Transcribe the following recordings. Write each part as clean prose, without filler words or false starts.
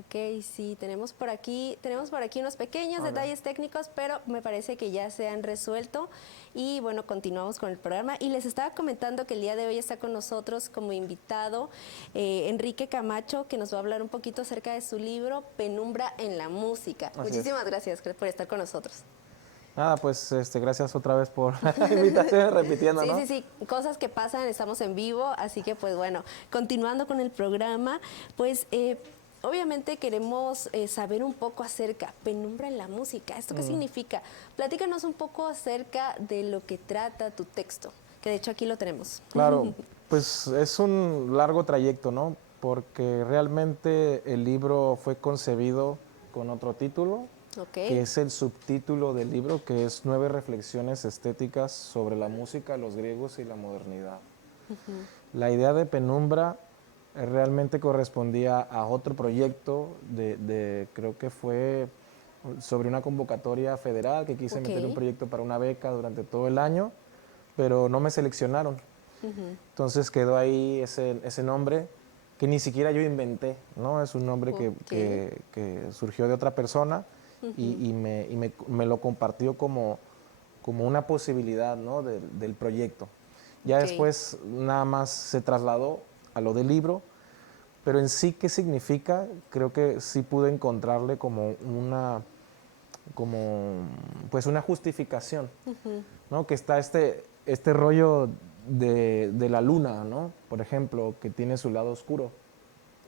Ok, sí, tenemos por aquí unos pequeños detalles técnicos, pero me parece que ya se han resuelto. Y bueno, continuamos con el programa. Y les estaba comentando que el día de hoy está con nosotros como invitado Enrique Camacho, que nos va a hablar un poquito acerca de su libro Penumbra en la música. Así es. Muchísimas gracias por estar con nosotros. Nada, pues gracias otra vez por la invitación, repitiendo, Sí, ¿no? sí, sí, cosas que pasan, estamos en vivo, así que pues bueno, continuando con el programa, pues obviamente queremos saber un poco acerca, Penumbra en la música, ¿esto qué significa? Platícanos un poco acerca de lo que trata tu texto, que de hecho aquí lo tenemos. Claro, pues es un largo trayecto, ¿no? Porque realmente el libro fue concebido con otro título, Ok, que es el subtítulo del libro, que es 9 reflexiones estéticas sobre la música, los griegos y la modernidad. La idea de Penumbra realmente correspondía a otro proyecto creo que fue sobre una convocatoria federal que quise ok, meter un proyecto para una beca durante todo el año, pero no me seleccionaron. Entonces quedó ahí ese nombre que ni siquiera yo inventé, ¿no? Es un nombre ok, que surgió de otra persona me lo compartió como una posibilidad, ¿no? Del proyecto. Ya ok, después nada más se trasladó a lo del libro, pero en sí, ¿qué significa? Creo que sí pude encontrarle como pues una justificación, ¿no? Que está este rollo de la luna, ¿no? Por ejemplo, que tiene su lado oscuro,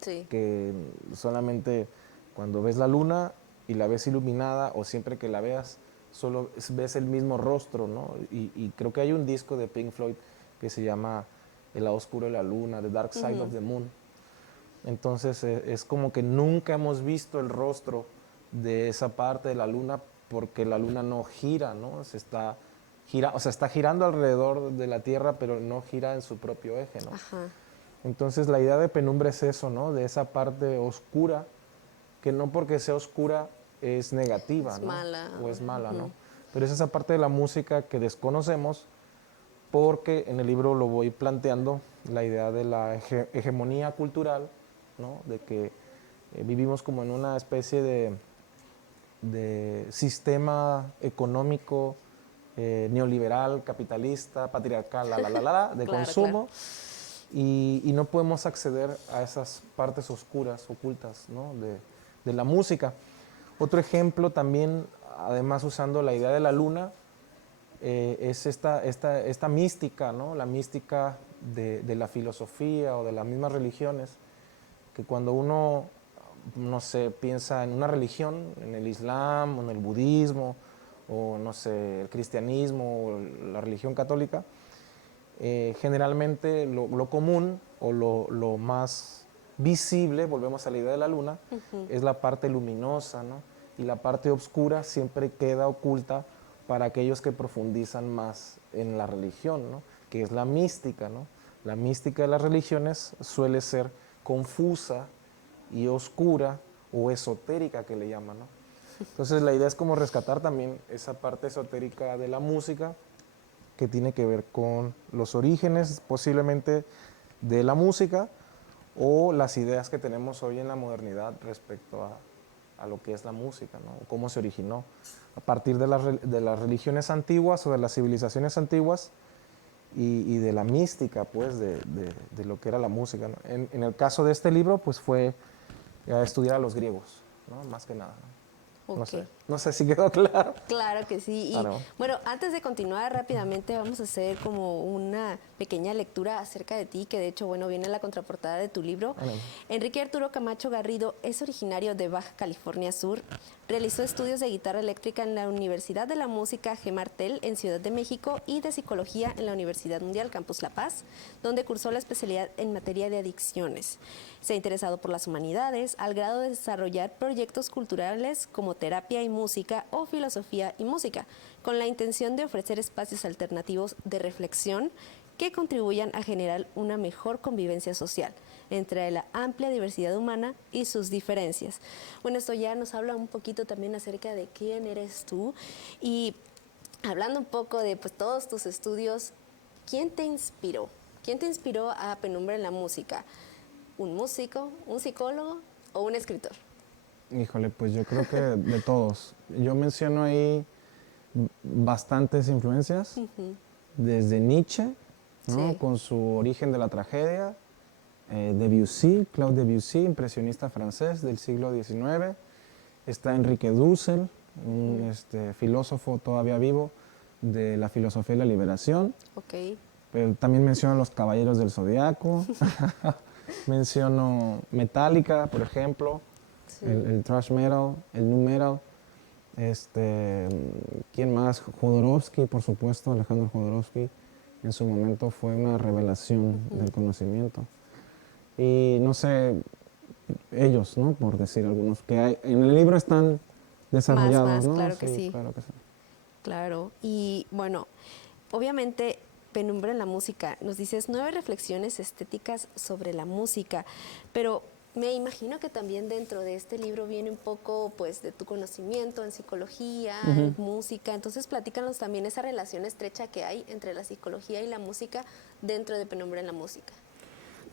sí, que solamente cuando ves la luna y la ves iluminada o siempre que la veas, solo ves el mismo rostro, ¿no? Y creo que hay un disco de Pink Floyd que se llama El lado oscuro de la luna, The Dark Side of the Moon. Entonces es como que nunca hemos visto el rostro de esa parte de la luna porque la luna no gira, ¿no? O sea, está girando alrededor de la Tierra, pero no gira en su propio eje, ¿no? ajá, Entonces la idea de penumbra es eso, ¿no? De esa parte oscura, que no porque sea oscura es negativa, es ¿no? mala. O es mala, ¿no? Pero es esa parte de la música que desconocemos porque en el libro lo voy planteando la idea de la hegemonía cultural, ¿no? De que vivimos como en una especie de sistema económico neoliberal, capitalista, patriarcal, de Claro, claro. consumo, y no podemos acceder a esas partes oscuras, ocultas, ¿no? de la música. Otro ejemplo también, además usando la idea de la luna, es esta mística, ¿no? La mística de la filosofía o de las mismas religiones, que cuando uno, no sé, piensa en una religión, en el Islam, o en el budismo, o no sé, el cristianismo, o la religión católica, generalmente lo común o lo más visible, volvemos a la idea de la luna, es la parte luminosa, ¿no? Y la parte oscura siempre queda oculta para aquellos que profundizan más en la religión, ¿no? Que es la mística, ¿no? La mística de las religiones suele ser confusa y oscura o esotérica que le llaman, ¿no? Entonces la idea es como rescatar también esa parte esotérica de la música que tiene que ver con los orígenes posiblemente de la música o las ideas que tenemos hoy en la modernidad respecto a lo que es la música, ¿no? Cómo se originó a partir de las religiones antiguas o de las civilizaciones antiguas y de la mística, pues, de lo que era la música, ¿no? En el caso de este libro, pues fue estudiar a los griegos, ¿no? Más que nada, ¿no? No Ok. sé, no sé si quedó claro. Claro que sí. Y Claro. bueno, antes de continuar rápidamente, vamos a hacer como una pequeña lectura acerca de ti, que de hecho, bueno, viene en la contraportada de tu libro. Vale. Enrique Arturo Camacho Garrido es originario de Baja California Sur. Realizó estudios de guitarra eléctrica en la Universidad de la Música G. Martel en Ciudad de México y de psicología en la Universidad Mundial Campus La Paz, donde cursó la especialidad en materia de adicciones. Se ha interesado por las humanidades al grado de desarrollar proyectos culturales como terapia y música o filosofía y música, con la intención de ofrecer espacios alternativos de reflexión que contribuyan a generar una mejor convivencia social entre la amplia diversidad humana y sus diferencias. Bueno, esto ya nos habla un poquito también acerca de quién eres tú y hablando un poco de pues, todos tus estudios, ¿quién te inspiró? ¿Quién te inspiró a Penumbra en la música? ¿Un músico, un psicólogo o un escritor? Híjole, pues yo creo que de todos. Yo menciono ahí bastantes influencias, desde Nietzsche, ¿no? Sí. Con su Origen de la Tragedia, Debussy, Claude Debussy, impresionista francés del siglo XIX, está Enrique Dussel, un filósofo todavía vivo de la filosofía y la liberación. Ok. Pero también menciono a los Caballeros del Zodiaco, menciono Metallica, por ejemplo, Sí. el thrash metal, el nu metal. ¿Quién más? Jodorowsky, por supuesto, Alejandro Jodorowsky. En su momento fue una revelación del conocimiento. Y no sé, ellos, ¿no? Por decir algunos, que hay, en el libro están desarrollados, ¿no? Claro que sí. Claro que sí. Claro. Y bueno, obviamente, Penumbra en la música, nos dices 9 reflexiones estéticas sobre la música, pero me imagino que también dentro de este libro viene un poco pues de tu conocimiento en psicología, en música, entonces platícanos también esa relación estrecha que hay entre la psicología y la música dentro de Penumbra en la música.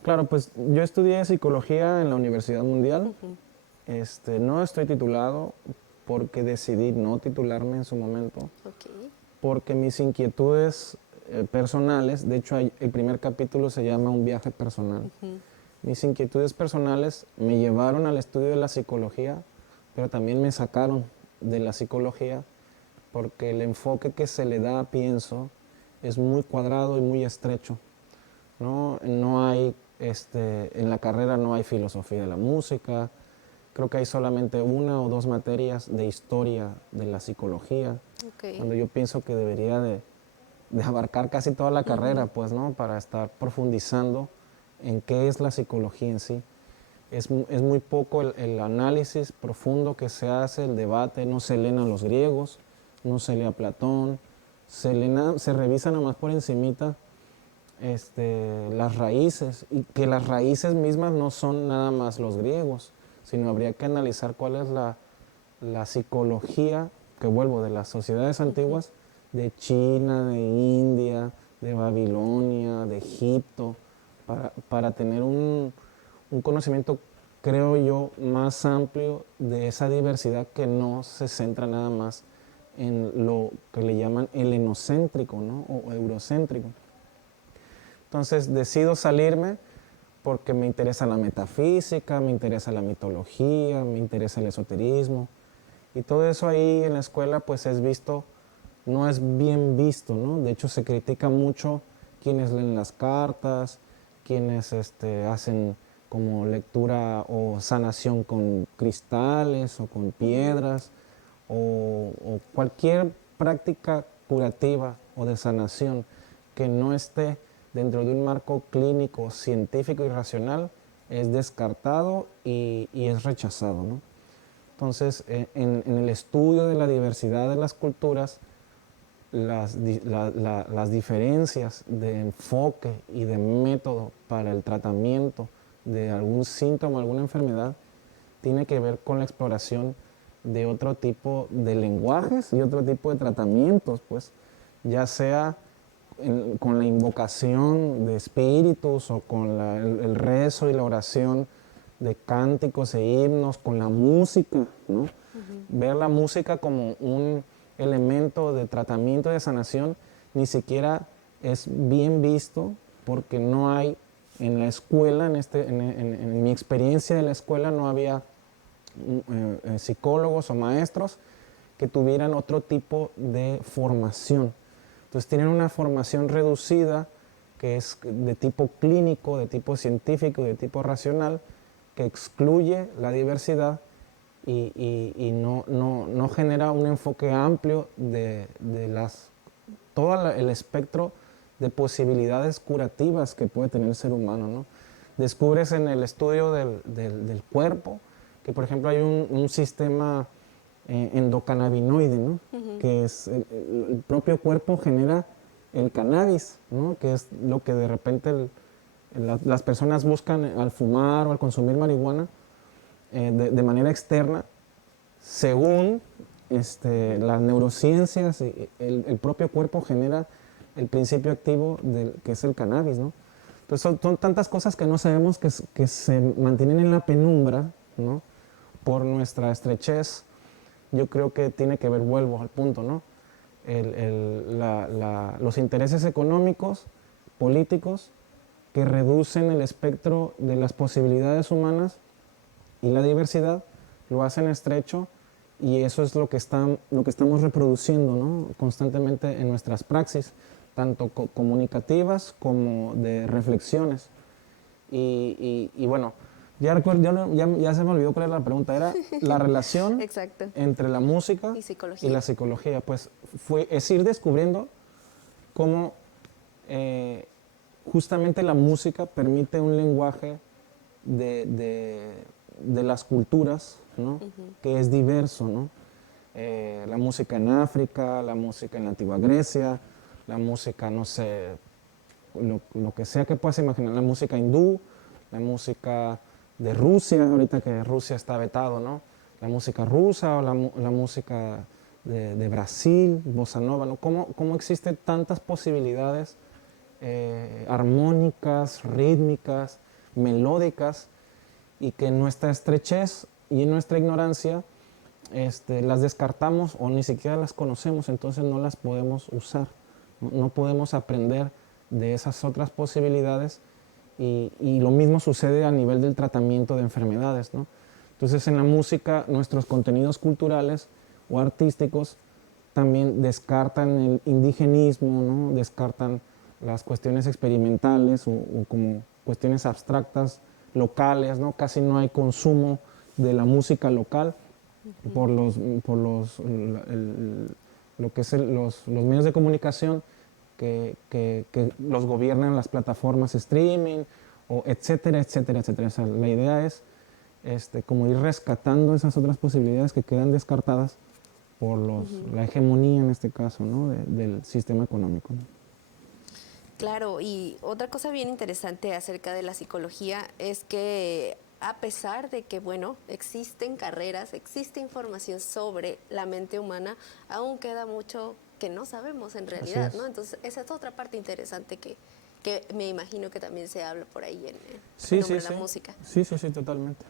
Claro, pues yo estudié psicología en la Universidad Mundial. No estoy titulado porque decidí no titularme en su momento, Ok. porque mis inquietudes personales, de hecho el primer capítulo se llama Un viaje personal. Mis inquietudes personales me llevaron al estudio de la psicología, pero también me sacaron de la psicología porque el enfoque que se le da, pienso, es muy cuadrado y muy estrecho. No hay, en la carrera no hay filosofía de la música, creo que hay solamente 1 o 2 materias de historia de la psicología, cuando yo pienso que debería de abarcar casi toda la carrera, pues, ¿no? Para estar profundizando en qué es la psicología en sí. Es muy poco el análisis profundo que se hace, el debate, no se leen a los griegos, no se lee a Platón, se revisa nada más por encimita las raíces, y que las raíces mismas no son nada más los griegos, sino habría que analizar cuál es la psicología, que vuelvo, de las sociedades antiguas, de China, de India, de Babilonia, de Egipto, para tener un conocimiento, creo yo, más amplio de esa diversidad que no se centra nada más en lo que le llaman helenocéntrico, ¿no? O eurocéntrico. Entonces decido salirme porque me interesa la metafísica, me interesa la mitología, me interesa el esoterismo. Y todo eso ahí en la escuela pues es visto, no es bien visto, ¿no? De hecho se critica mucho quienes leen las cartas, quienes hacen como lectura o sanación con cristales o con piedras o cualquier práctica curativa o de sanación que no esté dentro de un marco clínico, científico y racional, es descartado y es rechazado, ¿no? Entonces, en el estudio de la diversidad de las culturas, las diferencias de enfoque y de método para el tratamiento de algún síntoma, alguna enfermedad, tiene que ver con la exploración de otro tipo de lenguajes y otro tipo de tratamientos, pues, ya sea con la invocación de espíritus o con el rezo y la oración de cánticos e himnos, con la música, ¿no? Ver la música como un elemento de tratamiento, de sanación, ni siquiera es bien visto porque no hay en la escuela, en mi experiencia de la escuela, no había psicólogos o maestros que tuvieran otro tipo de formación. Entonces tienen una formación reducida que es de tipo clínico, de tipo científico, de tipo racional, que excluye la diversidad y no genera un enfoque amplio de todo el espectro de posibilidades curativas que puede tener el ser humano, ¿no? Descubres en el estudio del cuerpo que, por ejemplo, hay un sistema endocannabinoide, ¿no? Que es el propio cuerpo genera el cannabis, ¿no? Que es lo que de repente las personas buscan al fumar o al consumir marihuana de manera externa, según las neurociencias, el propio cuerpo genera el principio activo que es el cannabis, ¿no? Entonces son tantas cosas que no sabemos que se mantienen en la penumbra, ¿no? por nuestra estrechez, yo creo que tiene que ver, vuelvo al punto, ¿no? Los intereses económicos, políticos, que reducen el espectro de las posibilidades humanas y la diversidad, lo hacen estrecho, y eso es lo que estamos reproduciendo, ¿no? Constantemente en nuestras praxis, tanto comunicativas como de reflexiones. Y bueno, ya se me olvidó cuál era la pregunta. Era la relación Exacto. entre la música y la psicología. Pues es ir descubriendo cómo justamente la música permite un lenguaje de las culturas, ¿no? Que es diverso, ¿no? La música en África, la música en la antigua Grecia, la música, no sé, lo que sea que puedas imaginar, la música hindú, la música de Rusia, ahorita que Rusia está vetado, ¿no? La música rusa o la música de Brasil, bossa nova, ¿no? ¿Cómo existen tantas posibilidades armónicas, rítmicas, melódicas, y que en nuestra estrechez y en nuestra ignorancia las descartamos o ni siquiera las conocemos, entonces no las podemos usar, no podemos aprender de esas otras posibilidades, y lo mismo sucede a nivel del tratamiento de enfermedades, ¿no? Entonces en la música nuestros contenidos culturales o artísticos también descartan el indigenismo, ¿no? Descartan las cuestiones experimentales o como cuestiones abstractas locales, ¿no? Casi no hay consumo de la música local por los medios de comunicación que los gobiernan las plataformas streaming, o etcétera, etcétera, etcétera. O sea, la idea es como ir rescatando esas otras posibilidades que quedan descartadas por la hegemonía, en este caso, ¿no? del sistema económico, ¿no? Claro, y otra cosa bien interesante acerca de la psicología es que a pesar de que, bueno, existen carreras, existe información sobre la mente humana, aún queda mucho que no sabemos en realidad, ¿no? Entonces, esa es otra parte interesante que me imagino que también se habla por ahí en el nombre de la música. Sí, totalmente,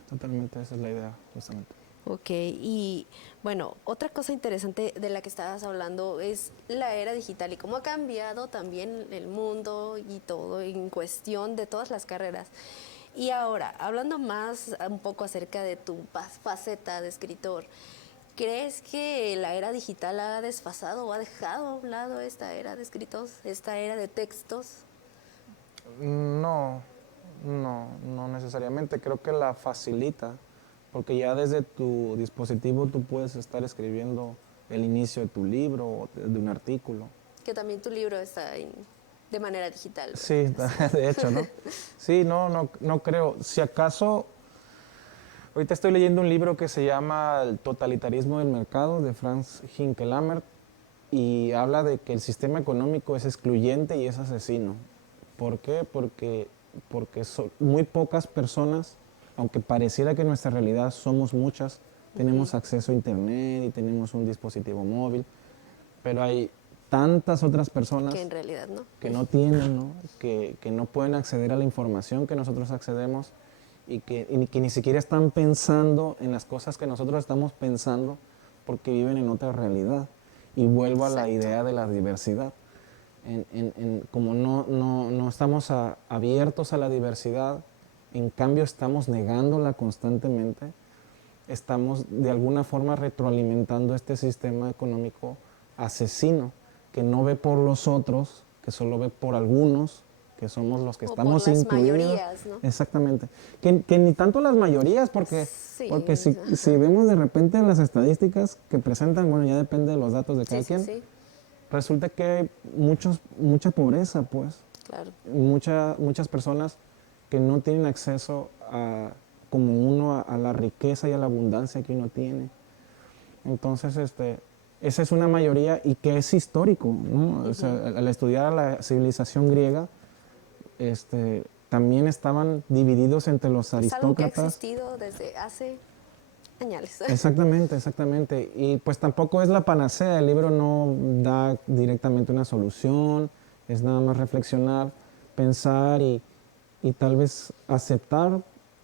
esa es la idea, justamente. Ok, y bueno, otra cosa interesante de la que estabas hablando es la era digital y cómo ha cambiado también el mundo y todo en cuestión de todas las carreras. Y ahora, hablando más un poco acerca de tu faceta de escritor, ¿crees que la era digital ha desfasado o ha dejado a un lado esta era de escritos, esta era de textos? No necesariamente. Creo que la facilita, porque ya desde tu dispositivo tú puedes estar escribiendo el inicio de tu libro o de un artículo. Que también tu libro está de manera digital. Sí, de hecho, ¿no? Sí, no creo. Si acaso, ahorita estoy leyendo un libro que se llama El totalitarismo del mercado, de Franz Hinckelammer, y habla de que el sistema económico es excluyente y es asesino. ¿Por qué? Porque son muy pocas personas, aunque pareciera que en nuestra realidad somos muchas, tenemos acceso a internet y tenemos un dispositivo móvil, pero hay tantas otras personas que en realidad no, que no tienen, ¿no? Que no pueden acceder a la información que nosotros accedemos, y que ni siquiera están pensando en las cosas que nosotros estamos pensando porque viven en otra realidad. Y vuelvo a la idea de la diversidad. Como no estamos abiertos a la diversidad, en cambio estamos negándola constantemente, estamos de alguna forma retroalimentando este sistema económico asesino, que no ve por los otros, que solo ve por algunos, que somos los que estamos por las incluidos. Mayorías, ¿no? Exactamente. Que ni tanto las mayorías, porque si vemos de repente las estadísticas que presentan, bueno, ya depende de los datos de cada quien. Sí. Resulta que hay mucha pobreza, pues. Claro. Muchas personas que no tienen acceso como uno a la riqueza y a la abundancia que uno tiene. Entonces, esa es una mayoría, y que es histórico, ¿no? O sea, al estudiar a la civilización griega, también estaban divididos entre los aristócratas. Es algo que ha existido desde hace años. Exactamente. Y pues tampoco es la panacea, el libro no da directamente una solución, es nada más reflexionar, pensar y tal vez aceptar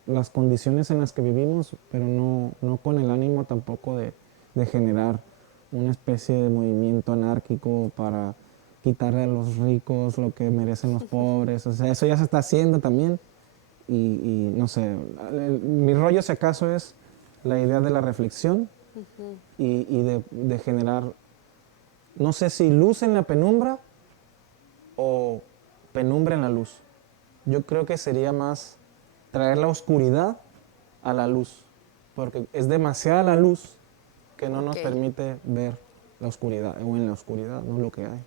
las condiciones en las que vivimos, pero no con el ánimo tampoco de generar una especie de movimiento anárquico para quitarle a los ricos lo que merecen los pobres. O sea, eso ya se está haciendo también. Y no sé, mi rollo si acaso es la idea de la reflexión y de generar, no sé si luz en la penumbra o penumbra en la luz. Yo creo que sería más traer la oscuridad a la luz, porque es demasiada la luz que no nos permite ver la oscuridad, o en la oscuridad, no lo que hay.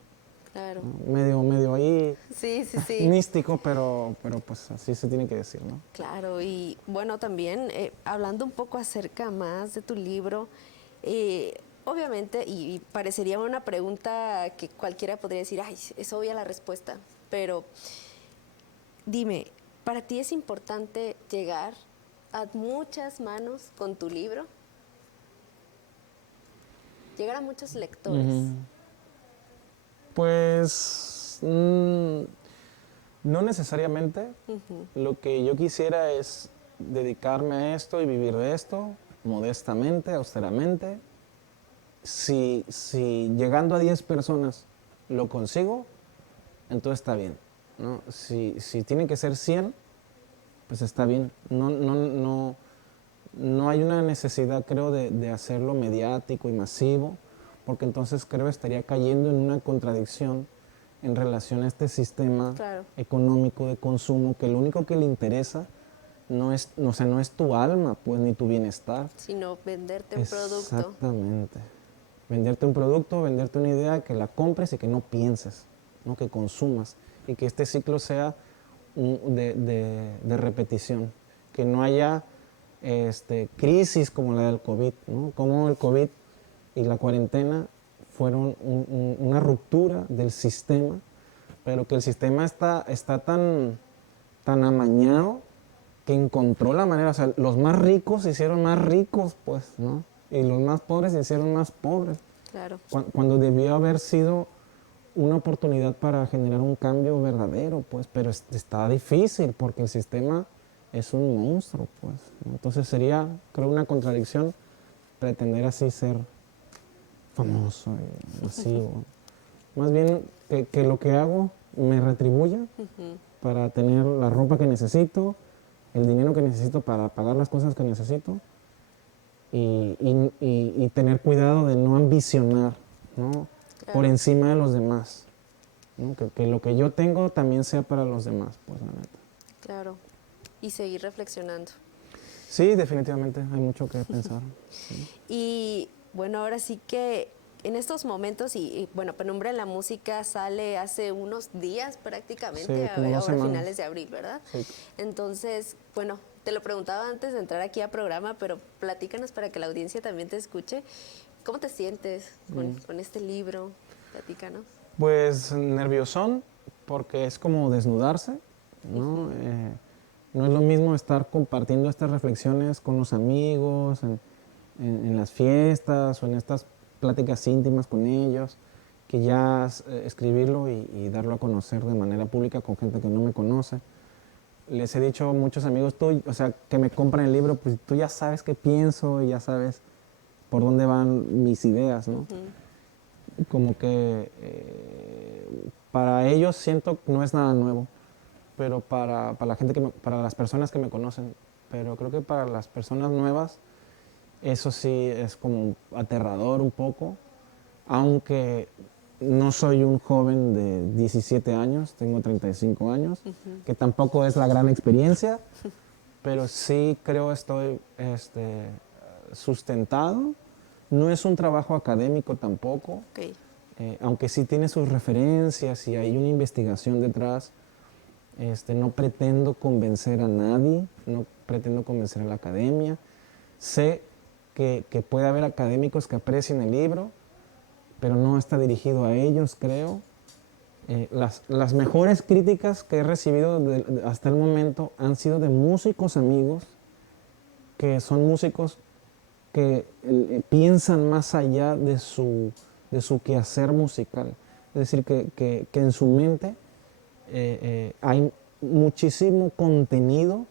Claro. ¿No? Medio ahí Sí. místico, pero pues así se tiene que decir, ¿no? Claro, y bueno, también hablando un poco acerca más de tu libro, obviamente, y parecería una pregunta que cualquiera podría decir, ay, es obvia la respuesta, pero dime, ¿para ti es importante llegar a muchas manos con tu libro? Llegar a muchos lectores. Pues no necesariamente. Lo que yo quisiera es dedicarme a esto y vivir de esto modestamente, austeramente. Si llegando a 10 personas lo consigo, entonces está bien, ¿no? Si tienen que ser 100, pues está bien. No hay una necesidad, creo, de hacerlo mediático y masivo, porque entonces creo estaría cayendo en una contradicción en relación a este sistema económico de consumo, que lo único que le interesa no es tu alma, pues, ni tu bienestar. Sino venderte un producto. Exactamente. Venderte un producto, venderte una idea, que la compres y que no pienses, ¿no? Que consumas. Y que este ciclo sea de repetición. Que no haya crisis como la del COVID, ¿no? Como el COVID y la cuarentena fueron una ruptura del sistema, pero que el sistema está tan amañado que encontró la manera. O sea, los más ricos se hicieron más ricos, pues, ¿no? Y los más pobres se hicieron más pobres. Claro. Cuando debió haber sido una oportunidad para generar un cambio verdadero, pues, pero está difícil porque el sistema es un monstruo, pues, ¿no? Entonces sería, creo, una contradicción pretender así ser famoso y masivo. Más bien que lo que hago me retribuya para tener la ropa que necesito, el dinero que necesito para pagar las cosas que necesito y tener cuidado de no ambicionar, ¿no? Por encima de los demás, ¿no? Que lo que yo tengo también sea para los demás, pues, la neta. Claro, y seguir reflexionando. Sí, definitivamente, hay mucho que pensar. Sí. Y bueno, ahora sí que en estos momentos, bueno, Penumbra en la Música sale hace unos días prácticamente, Sí, como 2 ahora semanas. finales de abril, ¿verdad? Sí. Entonces, bueno, te lo preguntaba antes de entrar aquí a programa, pero platícanos para que la audiencia también te escuche. ¿Cómo te sientes con este libro? Platícanos. Pues nerviosón, porque es como desnudarse, ¿no? No es lo mismo estar compartiendo estas reflexiones con los amigos, en las fiestas o en estas pláticas íntimas con ellos, que ya escribirlo y darlo a conocer de manera pública con gente que no me conoce. Les he dicho a muchos amigos, o sea, que me compran el libro, pues tú ya sabes qué pienso y ya sabes por dónde van mis ideas, ¿no? Como que para ellos siento que no es nada nuevo, pero para la gente para las personas que me conocen, pero creo que para las personas nuevas eso sí es como aterrador un poco, aunque no soy un joven de 17 años, tengo 35 años, que tampoco es la gran experiencia, pero sí creo estoy sustentado. No es un trabajo académico tampoco, aunque sí tiene sus referencias y hay una investigación detrás. No pretendo convencer a nadie, no pretendo convencer a la academia. Sé que puede haber académicos que aprecien el libro, pero no está dirigido a ellos, creo. Las mejores críticas que he recibido hasta el momento han sido de músicos amigos, que son músicos que piensan más allá de su quehacer musical. Es decir, que en su mente hay muchísimo contenido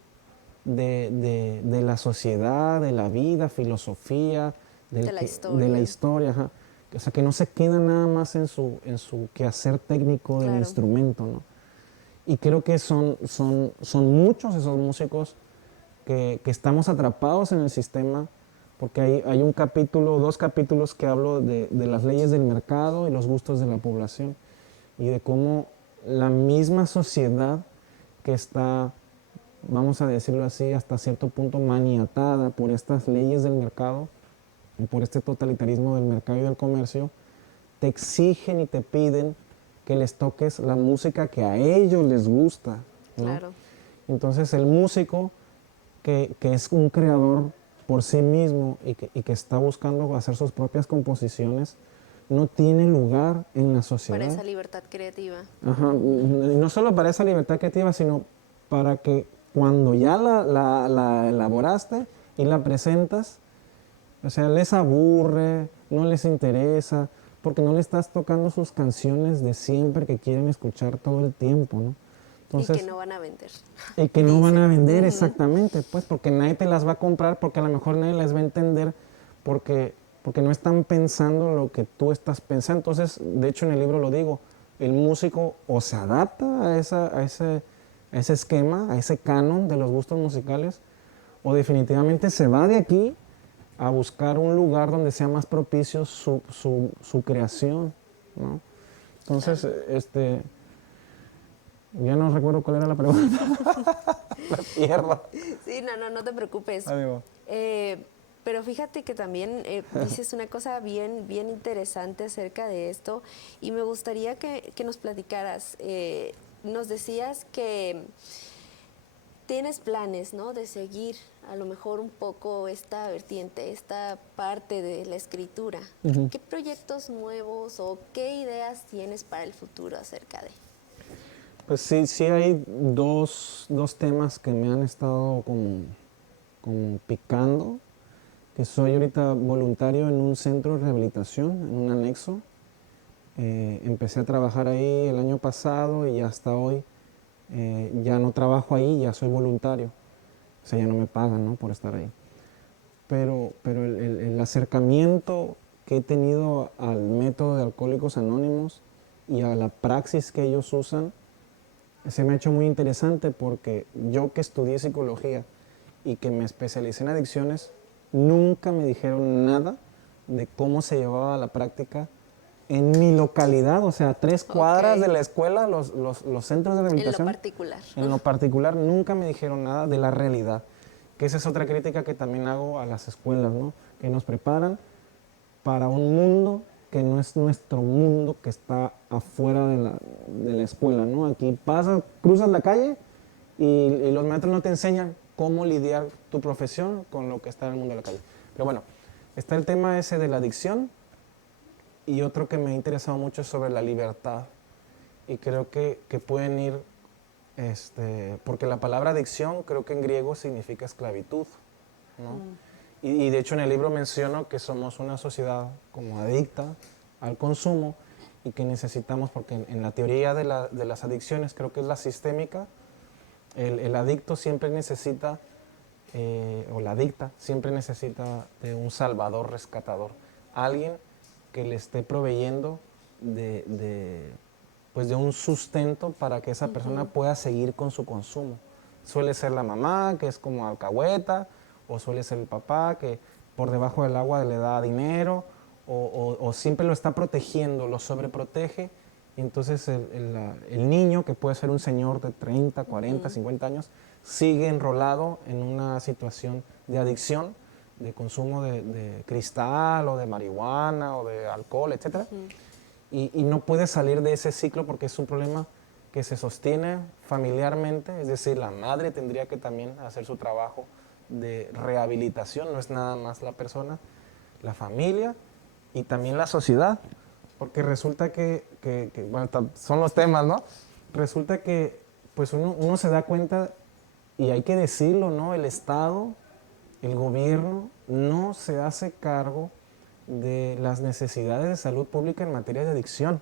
de la sociedad, de la vida, filosofía, De la historia. de la historia, ajá. O sea, que no se queda nada más en su quehacer técnico del Claro. instrumento, ¿no? Y creo que son muchos esos músicos que estamos atrapados en el sistema, porque hay un capítulo, 2 capítulos que hablo de las leyes del mercado y los gustos de la población, y de cómo la misma sociedad que está, vamos a decirlo así, hasta cierto punto maniatada por estas leyes del mercado y por este totalitarismo del mercado y del comercio, te exigen y te piden que les toques la música que a ellos les gusta, ¿no? Claro. Entonces el músico que es un creador por sí mismo y que está buscando hacer sus propias composiciones, no tiene lugar en la sociedad. Para esa libertad creativa. Ajá, y no solo para esa libertad creativa, sino para que cuando ya la elaboraste y la presentas, o sea, les aburre, no les interesa, porque no le estás tocando sus canciones de siempre que quieren escuchar todo el tiempo, ¿no? Entonces, Y que no van a vender. y que no van a vender, Ujú. exactamente, pues, porque nadie te las va a comprar, porque a lo mejor nadie las va a entender, porque no están pensando lo que tú estás pensando. Entonces, de hecho, en el libro lo digo, el músico o se adapta a ese esquema, a ese canon de los gustos musicales, o definitivamente se va de aquí a buscar un lugar donde sea más propicio su creación, ¿no? Entonces, ya no recuerdo cuál era la pregunta. La pierdo. Sí, no te preocupes. Adiós. Pero fíjate que también dices una cosa bien interesante acerca de esto y me gustaría que nos platicaras. Nos decías que tienes planes, ¿no? De seguir a lo mejor un poco esta vertiente, esta parte de la escritura. Ujú. ¿Qué proyectos nuevos o qué ideas tienes para el futuro acerca de? Pues sí hay dos temas que me han estado como picando, que soy ahorita voluntario en un centro de rehabilitación, en un anexo. Empecé a trabajar ahí el año pasado y hasta hoy ya no trabajo ahí, ya soy voluntario. O sea, ya no me pagan, ¿no?, por estar ahí. Pero el acercamiento que he tenido al método de Alcohólicos Anónimos y a la praxis que ellos usan, se me ha hecho muy interesante porque yo que estudié psicología y que me especialicé en adicciones, nunca me dijeron nada de cómo se llevaba a la práctica en mi localidad, o sea, 3 cuadras Ok. de la escuela, los centros de En lo rehabilitación. particular. En lo particular, nunca me dijeron nada de la realidad, que esa es otra crítica que también hago a las escuelas, ¿no? Que nos preparan para un mundo que no es nuestro mundo, que está afuera de la escuela, ¿no? Aquí pasas, cruzas la calle y los maestros no te enseñan cómo lidiar tu profesión con lo que está en el mundo de la calle. Pero bueno, está el tema ese de la adicción y otro que me ha interesado mucho es sobre la libertad. Y creo que pueden ir, porque la palabra adicción creo que en griego significa esclavitud, ¿no? Y de hecho en el libro menciono que somos una sociedad como adicta al consumo y que necesitamos, porque en la teoría de las adicciones, creo que es la sistémica, el adicto siempre necesita, o la adicta siempre necesita de un salvador rescatador, alguien que le esté proveyendo pues de un sustento para que esa persona pueda seguir con su consumo. Suele ser la mamá, que es como alcahueta, o suele ser el papá, que por debajo del agua le da dinero, o siempre lo está protegiendo, lo sobreprotege. Y entonces el niño, que puede ser un señor de 30, 40, 50 años, sigue enrolado en una situación de adicción, de consumo de cristal, o de marihuana, o de alcohol, etc. Y no puede salir de ese ciclo porque es un problema que se sostiene familiarmente, es decir, la madre tendría que también hacer su trabajo de rehabilitación, no es nada más la persona, la familia y también la sociedad, porque resulta bueno, son los temas, ¿no? Resulta que pues uno se da cuenta, y hay que decirlo, ¿no? El Estado, el gobierno, no se hace cargo de las necesidades de salud pública en materia de adicción.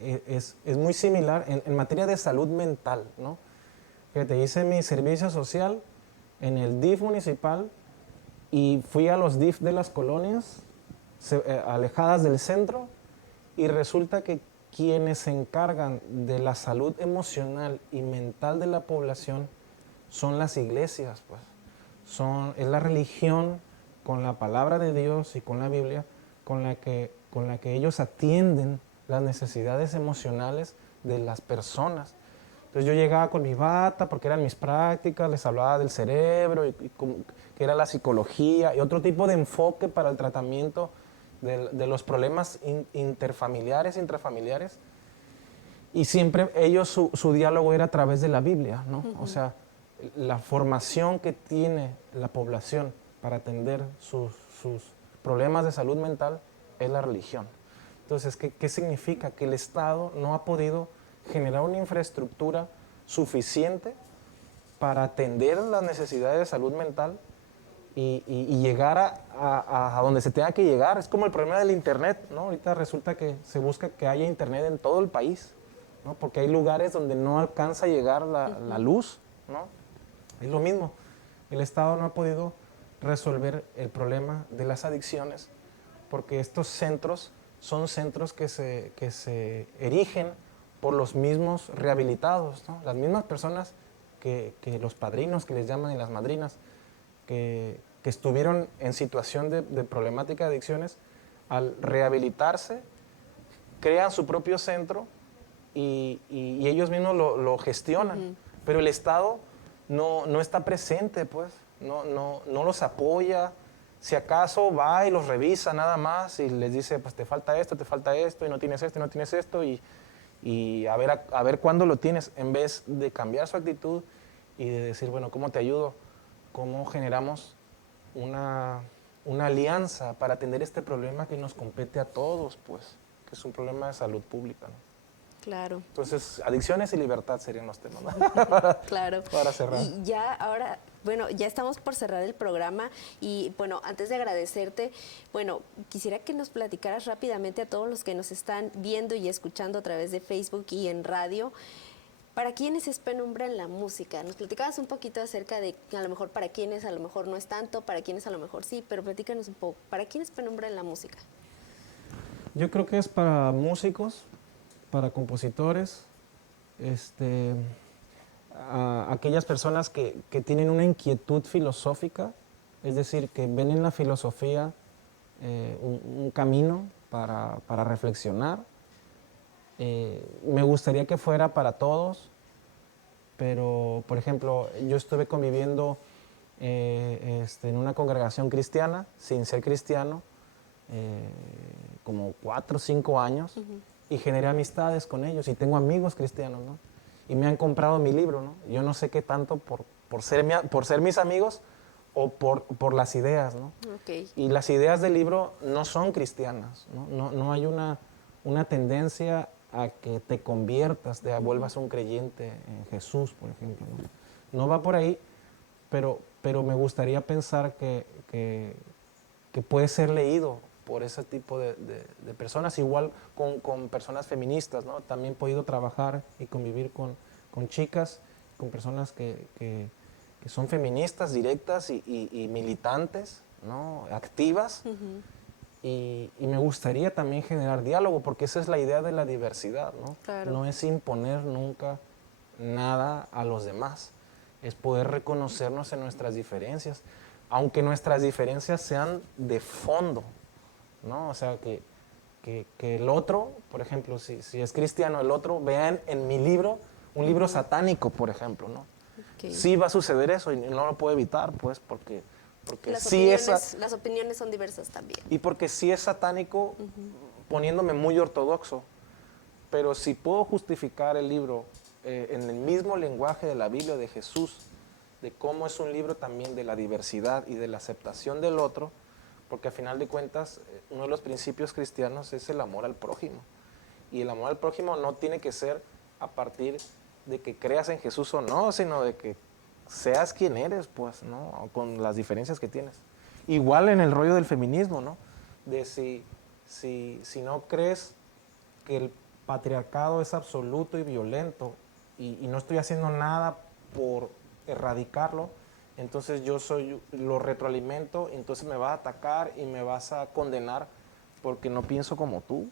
Es muy similar en materia de salud mental, ¿no? Fíjate, hice mi servicio social en el DIF municipal y fui a los DIF de las colonias alejadas del centro y resulta que quienes se encargan de la salud emocional y mental de la población son las iglesias, pues. Es la religión con la palabra de Dios y con la Biblia con la que ellos atienden las necesidades emocionales de las personas. Entonces yo llegaba con mi bata porque eran mis prácticas, les hablaba del cerebro, que era la psicología y otro tipo de enfoque para el tratamiento de los problemas interfamiliares, intrafamiliares. Y siempre ellos, su diálogo era a través de la Biblia, ¿no? O sea, la formación que tiene la población para atender sus problemas de salud mental es la religión. Entonces, ¿qué significa? Que el Estado no ha podido generar una infraestructura suficiente para atender las necesidades de salud mental y llegar a donde se tenga que llegar. Es como el problema del Internet, ¿no? Ahorita resulta que se busca que haya Internet en todo el país, ¿no? Porque hay lugares donde no alcanza a llegar la luz, ¿no? Es lo mismo. El Estado no ha podido resolver el problema de las adicciones porque estos centros son centros que se erigen por los mismos rehabilitados, ¿no? Las mismas personas que los padrinos que les llaman y las madrinas que estuvieron en situación de problemática de adicciones, al rehabilitarse, crean su propio centro y ellos mismos lo gestionan. Pero el Estado no está presente, pues, no los apoya. Si acaso va y los revisa nada más y les dice, pues te falta esto, y no tienes esto, y no tienes esto, y a ver cuándo lo tienes, en vez de cambiar su actitud y de decir, bueno, ¿cómo te ayudo? ¿Cómo generamos una alianza para atender este problema que nos compete a todos, pues, que es un problema de salud pública, ¿no? Claro. Entonces, adicciones y libertad serían los temas, ¿no? Claro. Para cerrar. Y ya ahora, bueno, ya estamos por cerrar el programa y bueno, antes de agradecerte, bueno, quisiera que nos platicaras rápidamente a todos los que nos están viendo y escuchando a través de Facebook y en radio. ¿Para quiénes es Penumbra en la música? Nos platicabas un poquito acerca de a lo mejor para quiénes a lo mejor no es tanto, para quiénes a lo mejor sí, pero platícanos un poco. ¿Para quién es Penumbra en la música? Yo creo que es para músicos, para compositores, a aquellas personas que tienen una inquietud filosófica, es decir, que ven en la filosofía un camino para reflexionar. Me gustaría que fuera para todos, pero, por ejemplo, yo estuve conviviendo en una congregación cristiana, sin ser cristiano, como 4 o 5 años, y generé amistades con ellos, y tengo amigos cristianos, ¿no? Y me han comprado mi libro, ¿no? Yo no sé qué tanto por ser mis amigos o por las ideas, ¿no? Okay. Y las ideas del libro no son cristianas, ¿no? No hay una tendencia a que te conviertas, te vuelvas un creyente en Jesús, por ejemplo, ¿no? No va por ahí, pero me gustaría pensar que puede ser leído por ese tipo de personas, igual con personas feministas, ¿no? También he podido trabajar y convivir con chicas, con personas que son feministas directas y militantes, ¿no? Activas. Y me gustaría también generar diálogo, porque esa es la idea de la diversidad, ¿no? Claro. No es imponer nunca nada a los demás, es poder reconocernos en nuestras diferencias, aunque nuestras diferencias sean de fondo, ¿no? O sea, que el otro, por ejemplo, si es cristiano, el otro vea en mi libro un libro satánico, por ejemplo, ¿no? Okay. Sí va a suceder eso y no lo puedo evitar, pues, porque las opiniones son diversas también. Y porque sí es satánico, poniéndome muy ortodoxo, pero si puedo justificar el libro en el mismo lenguaje de la Biblia de Jesús, de cómo es un libro también de la diversidad y de la aceptación del otro, porque al final de cuentas uno de los principios cristianos es el amor al prójimo. Y el amor al prójimo no tiene que ser a partir de que creas en Jesús o no, sino de que seas quien eres, pues, ¿no? Con las diferencias que tienes. Igual en el rollo del feminismo, ¿no? De si no crees que el patriarcado es absoluto y violento y no estoy haciendo nada por erradicarlo, entonces lo retroalimento, entonces me vas a atacar y me vas a condenar porque no pienso como tú.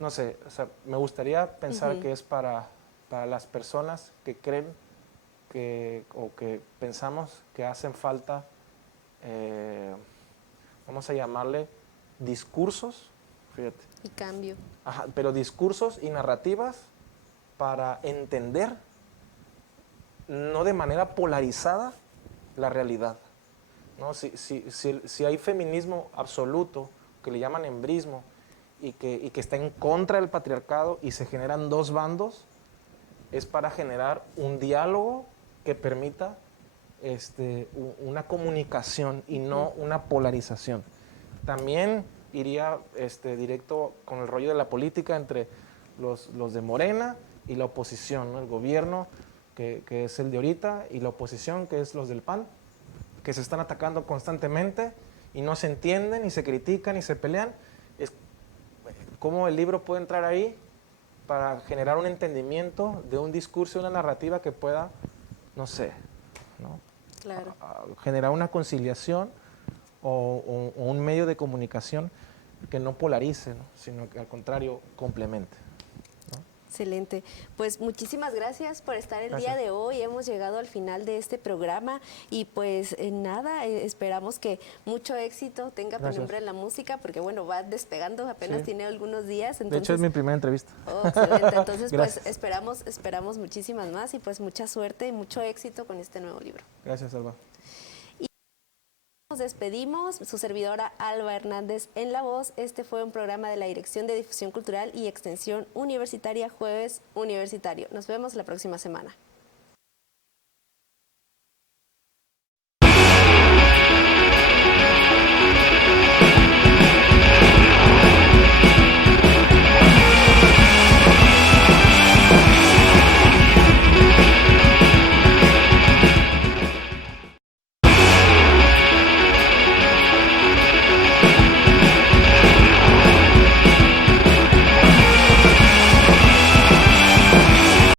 No sé, o sea, me gustaría pensar que es para las personas que creen o que pensamos que hacen falta, vamos a llamarle discursos, fíjate. Y cambio. Ajá, pero discursos y narrativas para entender, no de manera polarizada, la realidad, ¿no? Si hay feminismo absoluto, que le llaman embrismo, y que está en contra del patriarcado y se generan dos bandos, es para generar un diálogo que permita una comunicación y no una polarización. También iría directo con el rollo de la política entre los de Morena y la oposición, ¿no? El gobierno, que es el de ahorita, y la oposición, que es los del PAN, que se están atacando constantemente y no se entienden, y se critican y se pelean. ¿Cómo el libro puede entrar ahí para generar un entendimiento de un discurso, una narrativa que pueda, no sé, ¿no? Claro. Generar una conciliación o un medio de comunicación que no polarice, ¿no? Sino que al contrario complemente, ¿no? Excelente. Pues muchísimas gracias por estar el Gracias. día de hoy. Hemos llegado al final de este programa y pues nada, esperamos que mucho éxito tenga Gracias. Penumbra en la música, porque bueno, va despegando, apenas Sí. tiene algunos días. Entonces, De hecho, es mi primera entrevista. Oh, excelente. Entonces, pues Gracias. esperamos muchísimas más y pues mucha suerte y mucho éxito con este nuevo libro. Gracias, Alba. Nos despedimos, su servidora Alba Hernández en la voz. Este fue un programa de la Dirección de Difusión Cultural y Extensión Universitaria, Jueves Universitario. Nos vemos la próxima semana.